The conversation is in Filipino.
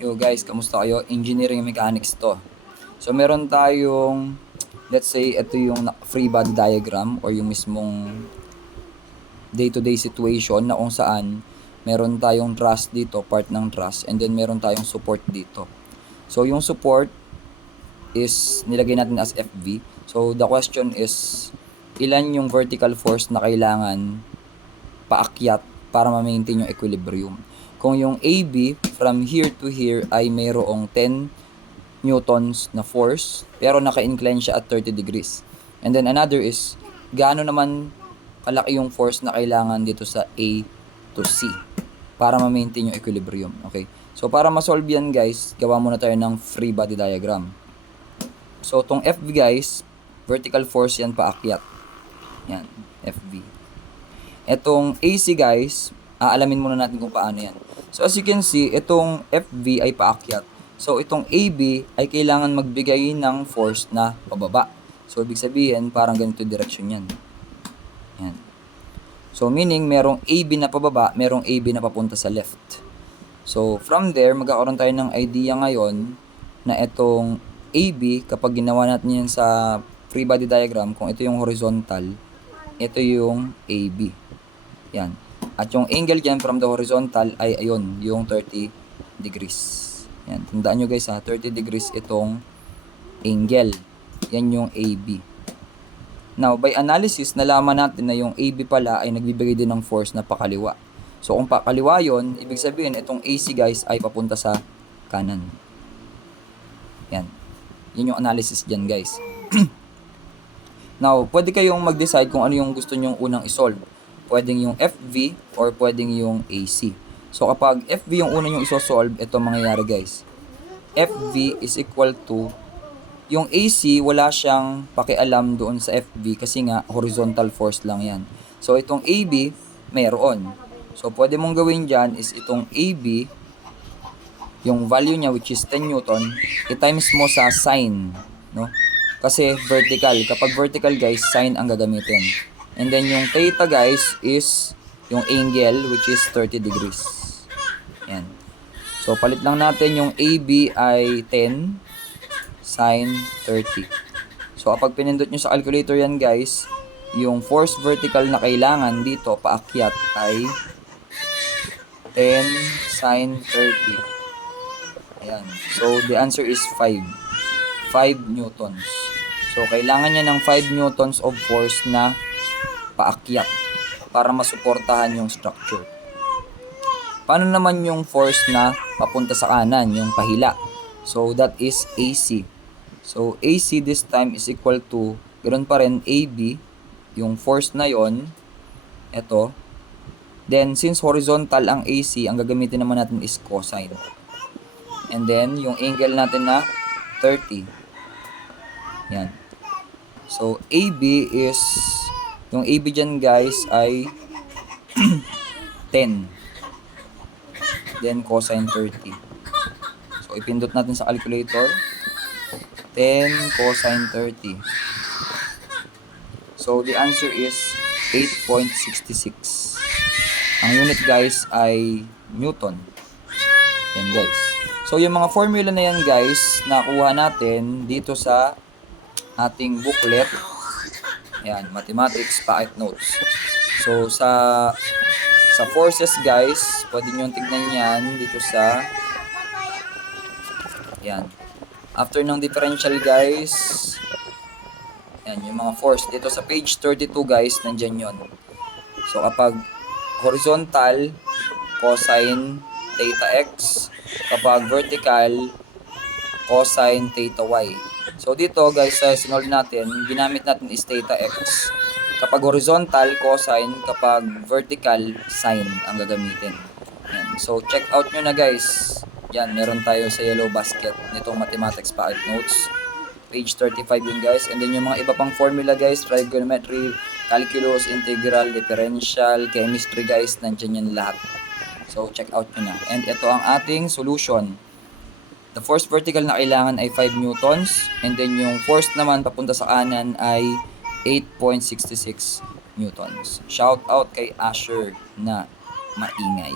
Yo guys, kamusta kayo? Engineering mechanics to. So meron tayong, let's say, ito yung free body diagram or yung mismong day-to-day situation na kung saan meron tayong truss dito, part ng truss, and then meron tayong support dito. So yung support is nilagay natin as FV. So the question is, ilan yung vertical force na kailangan paakyat para ma-maintain yung equilibrium? Kung yung AB from here to here ay mayroong 10 newtons na force pero naka-incline siya at 30 degrees. And then another is gaano naman kalaki yung force na kailangan dito sa A to C para ma-maintain yung equilibrium. Okay? So para ma-solve yan guys, gawa muna tayo ng free body diagram. So tong FV guys, vertical force yan paakyat. Yan, FV. Etong AC guys, aalamin muna natin kung paano yan. So as you can see, itong FV ay paakyat. So itong AB ay kailangan magbigay ng force na pababa. So ibig sabihin, parang ganito direction yan. Yan. So meaning, merong AB na pababa, merong AB na papunta sa left. So from there, magkakaroon tayo ng idea ngayon na itong AB, kapag ginawa natin yan sa free body diagram, kung ito yung horizontal, ito yung AB. Yan. At yung angle dyan from the horizontal ay ayun, yung 30 degrees. Yan. Tandaan nyo guys ha, 30 degrees itong angle. Yan yung AB. Now, by analysis, nalaman natin na yung AB pala ay nagbibigay din ng force na pakaliwa. So, kung pakaliwa yun, ibig sabihin, itong AC guys ay papunta sa kanan. Yan. Yan yung analysis dyan guys. Now, pwede kayong mag-decide kung ano yung gusto nyong unang isolve. Pwedeng yung FV or pwedeng yung AC. So, kapag FV yung una yung isosolve, ito mangyayari guys. FV is equal to, yung AC, wala siyang pakialam doon sa FV kasi nga horizontal force lang yan. So, itong AB, mayroon. So, pwede mong gawin dyan is itong AB, yung value niya which is 10 Newton, i-times mo sa sine, no? Kasi vertical. Kapag vertical guys, sine ang gagamitin. And then yung theta guys is yung angle which is 30 degrees. Yan. So palit lang natin yung AB ay 10 sine 30. So kapag pinindot nyo sa calculator yan guys, yung force vertical na kailangan dito paakyat ay 10 sine 30. Ayan. So the answer is 5 newtons. So kailangan niya ng 5 newtons of force na paakyat para masuportahan yung structure. Paano naman yung force na papunta sa kanan, yung pahila? So that is AC. So AC this time is equal to, ganoon pa rin AB, yung force na yon, ito. Then since horizontal ang AC, ang gagamitin naman natin is cosine. And then yung angle natin na 30. Yan. So AB is, yung AB dyan guys ay 10. Then cosine 30. So ipindot natin sa calculator. 10 cosine 30. So the answer is 8.66. Ang unit guys ay Newton. Yan guys. So yung mga formula na yan guys, nakuha natin dito sa ating booklet. Yan, mathematics pocket notes. So sa forces guys, pwede nyo tignan yan dito sa, yan. After ng differential guys, yan, yung mga force dito sa page 32 guys, nandyan yon. So kapag horizontal, cosine theta x, kapag vertical, cosine theta y. So dito guys, sa sinolve natin, ginamit natin is theta x. Kapag horizontal, cosine. Kapag vertical, sine ang gagamitin. Yan. So check out nyo na guys. Yan, meron tayo sa yellow basket nitong mathematics pocket notes. Page 35 yun guys. And then yung mga iba pang formula guys, trigonometry, calculus, integral, differential, chemistry guys, nandiyan yan lahat. So check out nyo na. And ito ang ating solution. The force vertical na kailangan ay 5 newtons. And then yung force naman papunta sa kanan ay 8.66 newtons. Shout out kay Asher na maingay.